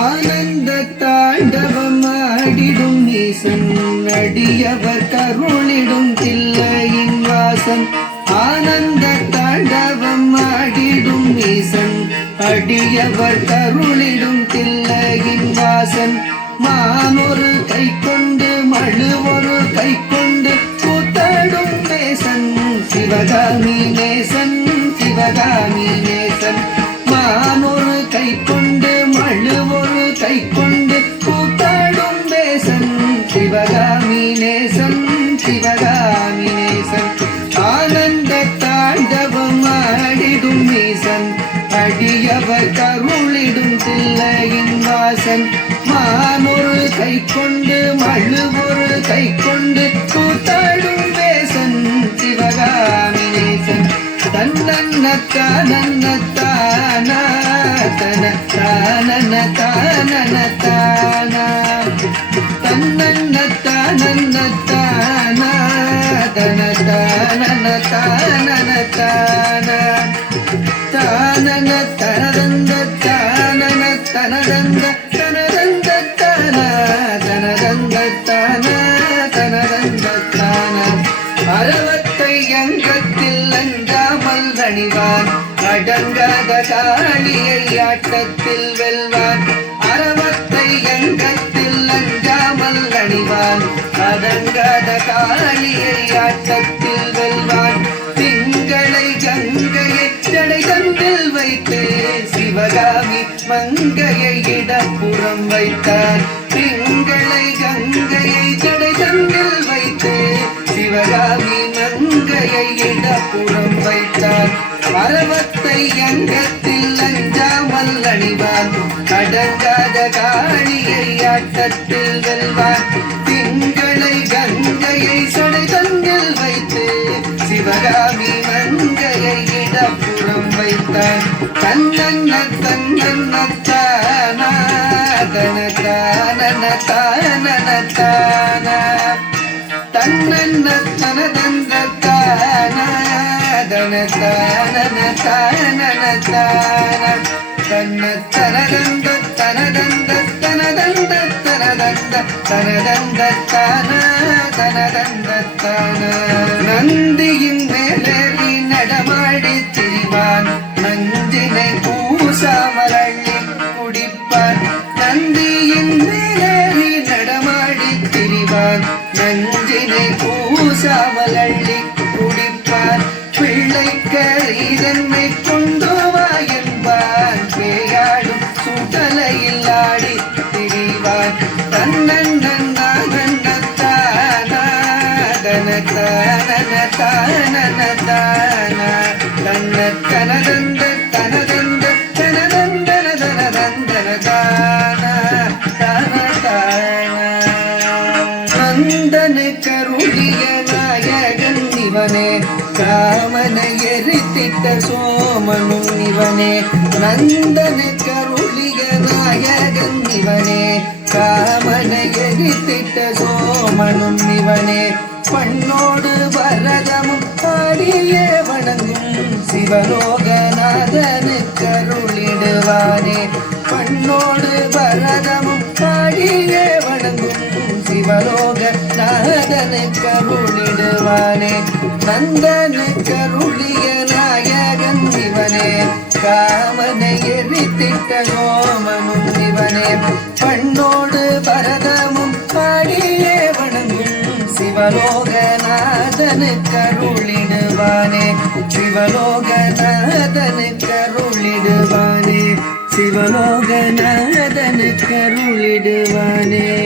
ஆனந்த தாண்டவம் ஆடிடும் ஈசன் அடியவர் கருளிடும் தில்லையின் வாசன். ஆனந்த தாண்டவம் ஆடிடும் ஈசன் அடியவர் கருளிடும் தில்லையின் வாசன். மானொரு கை கொண்டு மழு ஒரு கை கொண்டு கூத்தாடும் நேசன் சிவகாமி நேசன் சிவகாமி நேசன். மானொரு கை கொண்டு மழு ஒரு கை கொண்டு கூத்தாடும் நேசன் சிவகாமி நேசன் சிவகாமி நேசன். ஆனந்த தாண்டவம் ஆடிடும் ஈசன் அடியவர் கருளிடும் தில்லையின் வாசன். மானொரு கை கொண்டு மழு ஒரு கை கொண்டு கூத்தாடும் வேசன் சிவகாமி நேசன். தன்னன்னத்தானன்னத்தானா தனத்தானன்னத்தானனத்தானா தன்னன்னத்தானன்னத்தானா தனத்தானனத்தானனத்தானா தானன தனதந்த தானன தனதந்த தனதந்த தான தனதந்த தான தனதந்த தான. அறவத்தை அங்கத்தில் அஞ்சாமல் அணிவான் அடங்காத காளியை ஆட்டத்தில் வெல்வான். அறவத்தை அங்கத்தில் அஞ்சாமல் அணிவான் அடங்காத காளியை ஆட்டத்தில் வெல்வான். திங்களை கங்கையை ஜடை தந்தில் வைத்து சிவகாமி மங்கையை இடப்புறம் வைத்தார். திங்களை கங்கையை ஜடை தந்தில் வைத்து சிவகாமி மங்கையை இடப்புறம் வைத்தார். அறவத்தை அங்கத்தில் அஞ்சாமல் அணிவான் அடங்காத காளியை ஆட்டத்தில் வெல்வான். திங்களை கங்கையை சடை தந்தில் வைத்து சிவகாமி மங்கையை இடப்புறம் வைத்தார். தன்னன்ன தன்னன்னத்தானா தனத்தானனத்தானனத்தானா தன்னன்ன தனதந்தத்தானா தனத்தானனத்தானனத்தானா தன்னத்தனதந்த தனதந்த தனதந்த தனதந்த தனதந்தத்தானா தனதந்தத்தானா. நந்தியின் மேலேறி நடமாடி திரிவான் நஞ்சினை பூசாமல் அள்ளி குடிப்பான். நந்தியின் மேலேறி நடமாடி திரிவான் நஞ்சினை பூசாமல் அள்ளி குடிப்பான். பிள்ளைக்கரீதன்மை கொண்டு வா என்பான் பேயாடும் சுடலையில் ஆடி திரிவான். தன்னன்னத்தானா தனத்தானனத்தானனத்தானா தன்னத்தனதந்த தனதந்த தனதந்தனதனதந்தனதானா தானதானா. நந்தன கருளிய நாயகன் இவனே காமனை எரித்திட்ட சோமனும் இவனே. நந்தன கருளிய நாயகன் இவனே காமனை எரித்திட்ட சோமனும் இவனே. பண்ணோடு வரதமும் ஆடியே வணங்கும் சிவலோகநாதனு கருளிடுவானே. பண்ணோடு வரதமும் ஆடியே வணங்கும் சிவலோகநாதனு கருளிடுவானே. நந்தன கருளிய நாயகன் இவனே காமனை எரித்திட்ட சோமனும் இவனே. பண்ணோடு பரதமும் பாடியே வணங்கும் சிவலோகநாதனு கருளிடுவானே சிவலோகநாதனு கருளிடுவானே சிவலோகநாதனு கருளிடுவானே.